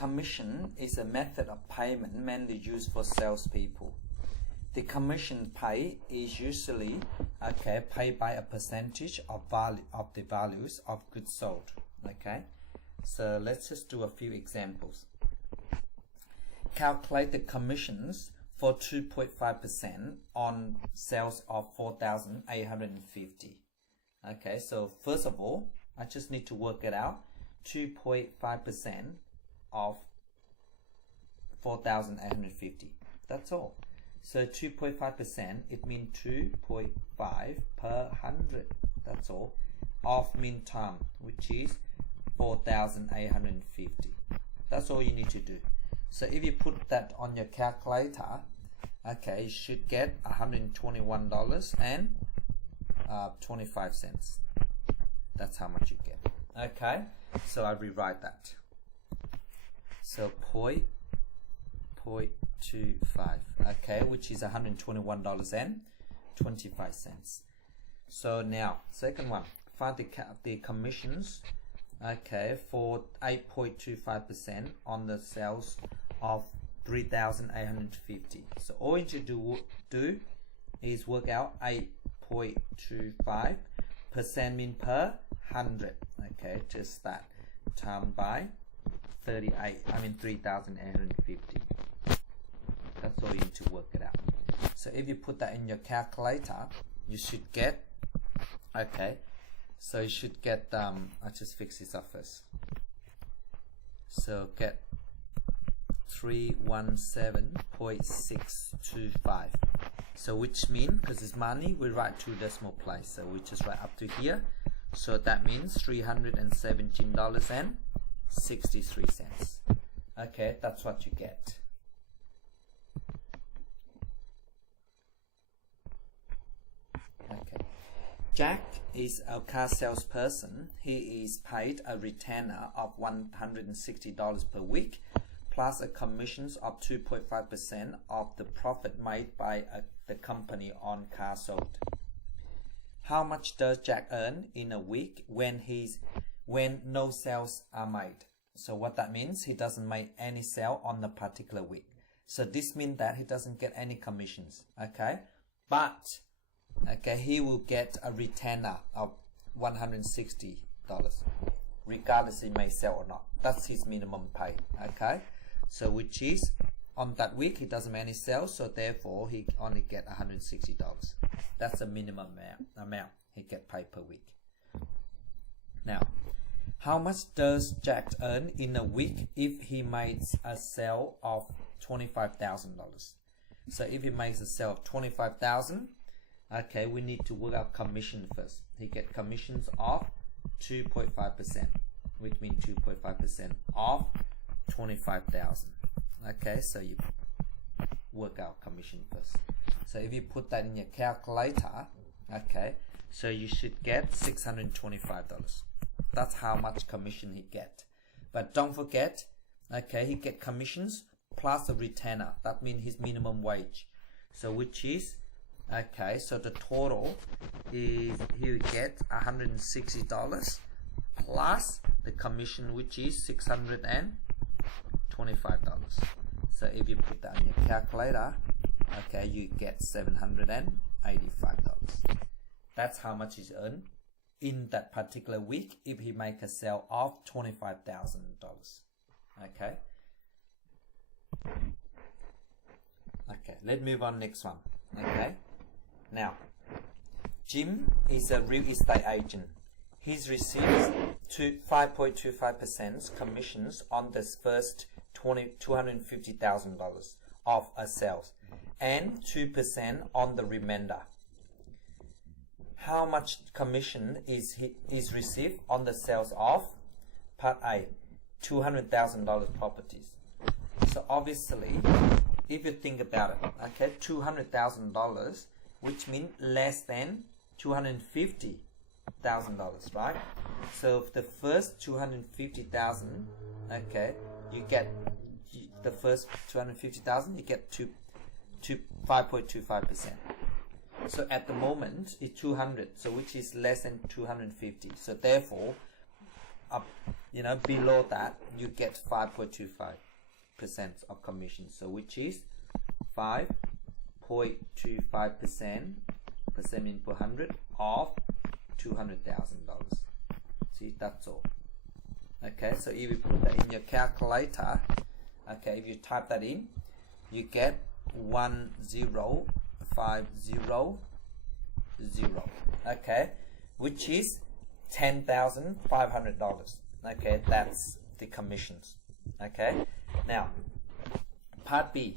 commission is a method of payment mainly used for salespeople. The commission pay is usually paid by a percentage of the values of goods sold. Okay, so let's just do a few examples. Calculate the commissions for 2.5% on sales of 4,850. Okay, so first of all, I just need to work it out. 2.5% of 4,850. That's all. So 2.5%, it means 2.5 per 100. That's all. Of mean term, which is 4,850. That's all you need to do. So if you put that on your calculator, okay, you should get $121.25. That's how much you get. Okay, so I rewrite that. So 0.25, okay, which is $121.25. So now, second one, find the commissions, okay, for 8.25% on the sales of 3,850. So all you should do is work out 8.25% mean per 100. Okay, just that times by 3,850. That's all you need to work it out. So if you put that in your calculator, you should get, okay, so you should get, I'll just fix this up first. So get 317.625. So which means, because it's money, we write two decimal place. So we just write up to here. So that means $317.63. Okay, that's what you get. Okay. Jack is a car salesperson. He is paid a retainer of $160 per week, plus a commissions of 2.5% of the profit made by the company on car sold. How much does Jack earn in a week when no sales are made? So what that means, he doesn't make any sale on the particular week. So this means that he doesn't get any commissions. Okay, but okay, he will get a retainer of $160, regardless he may sell or not. That's his minimum pay. Okay, so which is on that week he doesn't make any sales, so therefore he only get $160. That's the minimum amount he get paid per week. Now, how much does Jack earn in a week if he makes a sale of $25,000? So if he makes a sale of $25,000, okay, we need to work out commission first. He get commissions of 2.5%, which means 2.5% of 25,000. Okay, so you work out commission first. So if you put that in your calculator, okay, so you should get $625. That's how much commission he get. But don't forget, okay, he get commissions plus a retainer. That means his minimum wage. So which is, okay, so the total is, he will get $160 plus the commission, which is $625. So if you put that in your calculator, okay, you get $785. That's how much he's earned in that particular week if he make a sale of $25,000. Okay. Okay, let's move on next one. Okay. Now, Jim is a real estate agent. He's received 5.25% commissions on the first $250,000 of a sales and 2% on the remainder. How much commission is received on the sales of Part A, $200,000 properties? So obviously, if you think about it, okay, $200,000, which means less than $250,000, right? So the first $250,000, okay, you get the first $250,000, you get 5.25%. So at the moment it's 200, so which is less than 250. So therefore, you know, below that, you get 5.25% of commission. So which is 5.25% percent per 100 of $200,000. See, that's all. Okay, so if you put that in your calculator, okay, if you type that in, you get 10500, okay, which is $10,500. Okay, that's the commissions. Okay, now part B,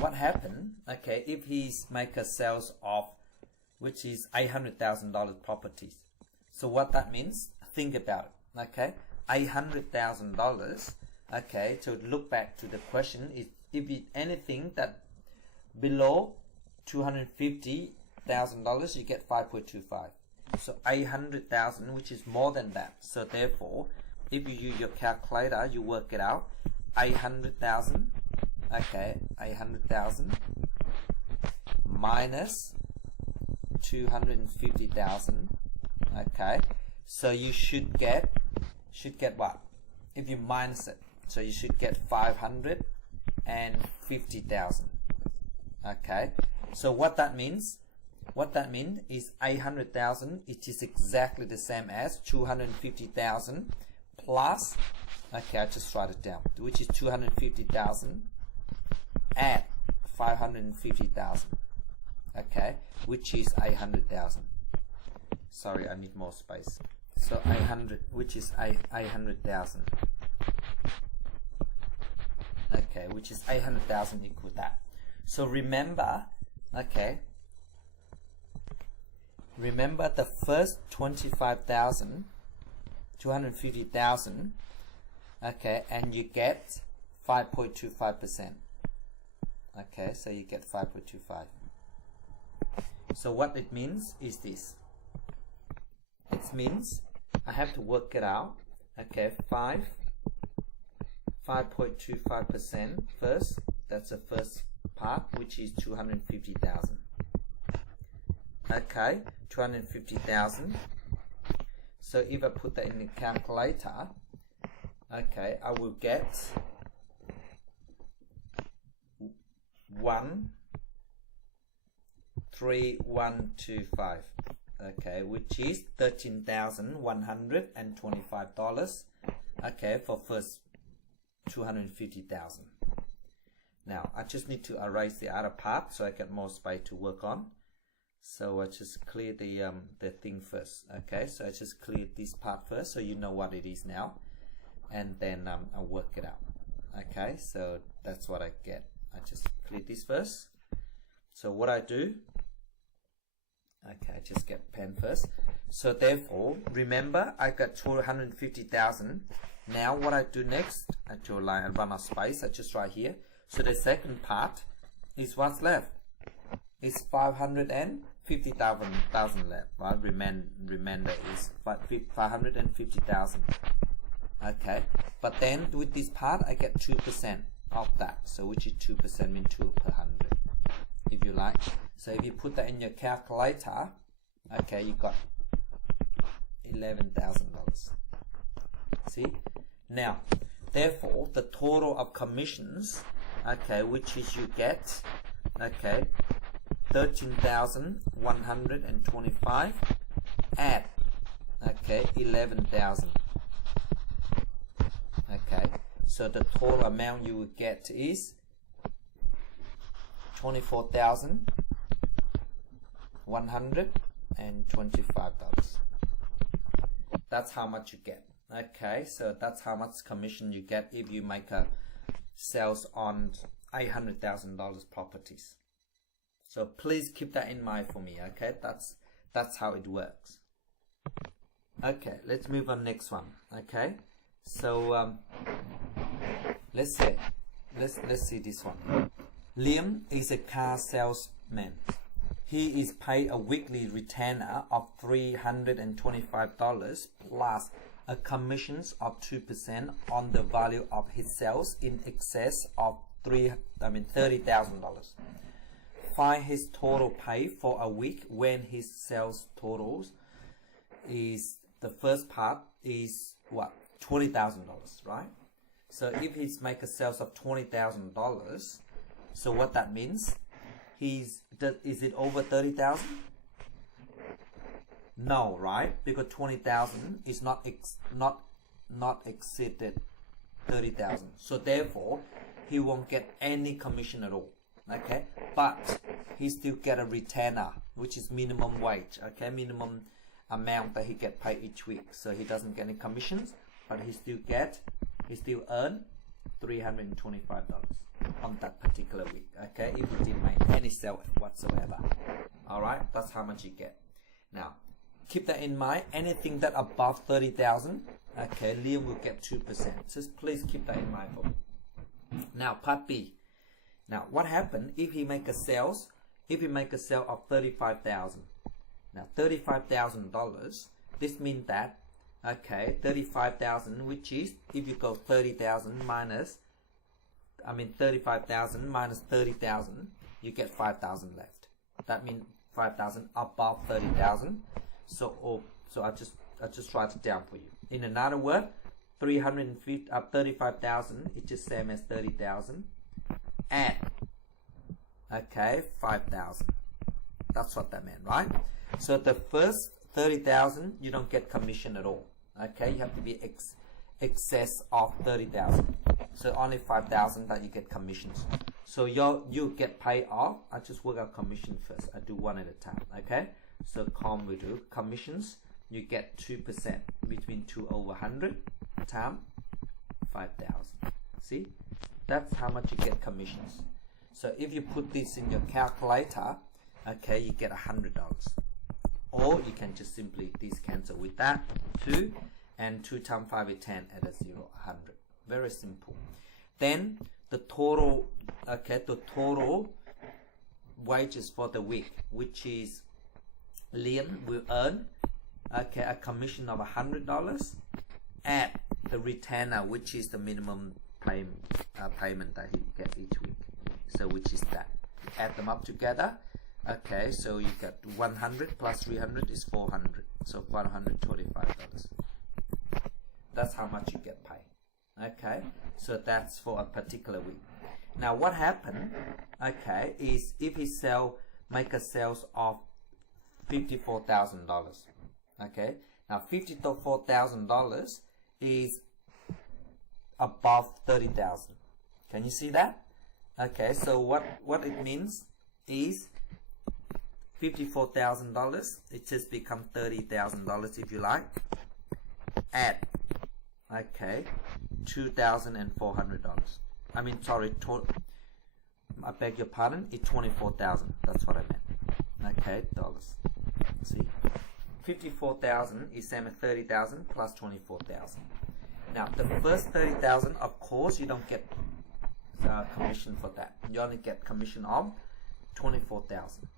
what happened, okay, if he's make a sales of which is $800,000 properties. So what that means, think about it. Okay, $800,000. Okay, so look back to the question, is if it anything that below $250,000, you get 5.25. So 800,000, which is more than that. So therefore, if you use your calculator, you work it out. 800,000. Okay, 800,000 minus 250,000. Okay, so you should get what? If you minus it, so you should get 550,000. Okay, so what that means? What that means is 800,000. It is exactly the same as 250,000 plus. Okay, I just write it down, which is 250,000 add 550,000. Okay, which is 800,000. Sorry, I need more space. So 800, which is 800,000. Okay, which is 800,000 equal that. So remember, okay, remember the first 25,000, 250,000, okay, and you get 5.25%. Okay, so you get 5.25. So what it means is this. It means I have to work it out. Okay, 5.25% first. That's the first part, which is 250,000. Okay, 250,000. So if I put that in the calculator, okay, I will get 13125. Okay, which is $13,125. Okay, for first 250,000. Now I just need to erase the other part so I get more space to work on. So I just clear the thing first. Okay, so I just clear this part first so you know what it is now, and then I'll work it out. Okay, so that's what I get. I just clear this first. So what I do, okay, I just get pen first. So therefore, remember I got 250,000. Now what I do next, I draw a line and run out of space. I just write here. So the second part is what's left. It's 550,000 left. Right? Remember is 550,000. Okay, but then with this part I get 2% of that. So which is 2% means 2 per 100, if you like. So if you put that in your calculator, okay, you got $11,000. See? Now, therefore, the total of commissions, okay, which is you get, okay, 13,125 add, okay, 11,000. Okay, so the total amount you will get is $24,125. That's how much you get. Okay, so that's how much commission you get if you make a sales on $800,000 properties. So please keep that in mind for me. Okay, that's how it works. Okay, let's move on next one. Okay, so let's see this one. Liam is a car salesman. He is paid a weekly retainer of $325 plus a commissions of 2% on the value of his sales in excess of $30,000. Find his total pay for a week when his sales totals is, the first part is what? $20,000, right? So if he's make a sales of $20,000, so what that means, is it over 30,000? No, right? Because 20,000 is not exceeded 30,000. So therefore, he won't get any commission at all. Okay, but he still get a retainer, which is minimum wage. Okay, minimum amount that he get paid each week. So he doesn't get any commissions, but he still earn $325 on that particular week. Okay, if he didn't make any sale whatsoever. All right, that's how much you get. Now, keep that in mind. Anything that above 30,000, okay, Liam will get 2%. Just please keep that in mind for me. Now, part B. Now, what happened if he make a sale? If he make a sale of 35,000. Now, $35,000. This means that, okay, 35,000, which is if you go 30,000 minus, 35,000 minus 30,000, you get 5,000 left. That means 5,000 above 30,000. So I just write it down for you. In another word, 35,000 is just same as 30,000. Add, okay, 5,000. That's what that meant, right? So the first 30,000, you don't get commission at all. Okay, you have to be excess of 30,000. So only 5,000 that you get commissions. So you get paid off. I just work out commission first. I do one at a time. Okay. So we do commissions. You get 2% between 2 over 100 times 5,000. See, that's how much you get commissions. So if you put this in your calculator, okay, you get $100. Or you can just simply cancel with that 2, and 2 times 5 is 10, add a 0, 100. Very simple. Then the total, okay, the total wages for the week, which is Liam will earn, okay, a commission of $100 at the retainer, which is the minimum payment that he gets each week. So which is that? Add them up together. Okay, so you get 100 plus 300 is 400. So $125. That's how much you get paid. Okay, so that's for a particular week. Now what happened, okay, is if he make a sales of $54,000. Okay, now $54,000 is above 30,000. Can you see that? Okay, so what it means is $54,000. It just become $30,000 if you like. Add, okay, $2,400. I beg your pardon. It's 24,000. That's what I meant. Okay, dollars. See, 54,000 is same as 30,000 plus 24,000. Now the first 30,000, of course, you don't get commission for that. You only get commission of 24,000.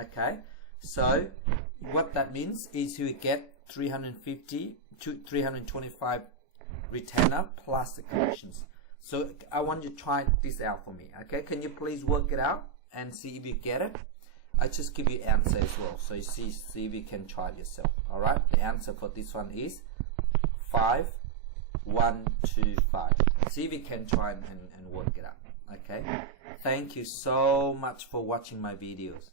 Okay, so what that means is you get 350 to 325 retainer plus the commissions. So I want you to try this out for me. Okay, can you please work it out and see if you get it? I just give you answer as well, so you see if you can try it yourself. All right, the answer for this one is 5125. See if you can try and work it out. Okay, thank you so much for watching my videos.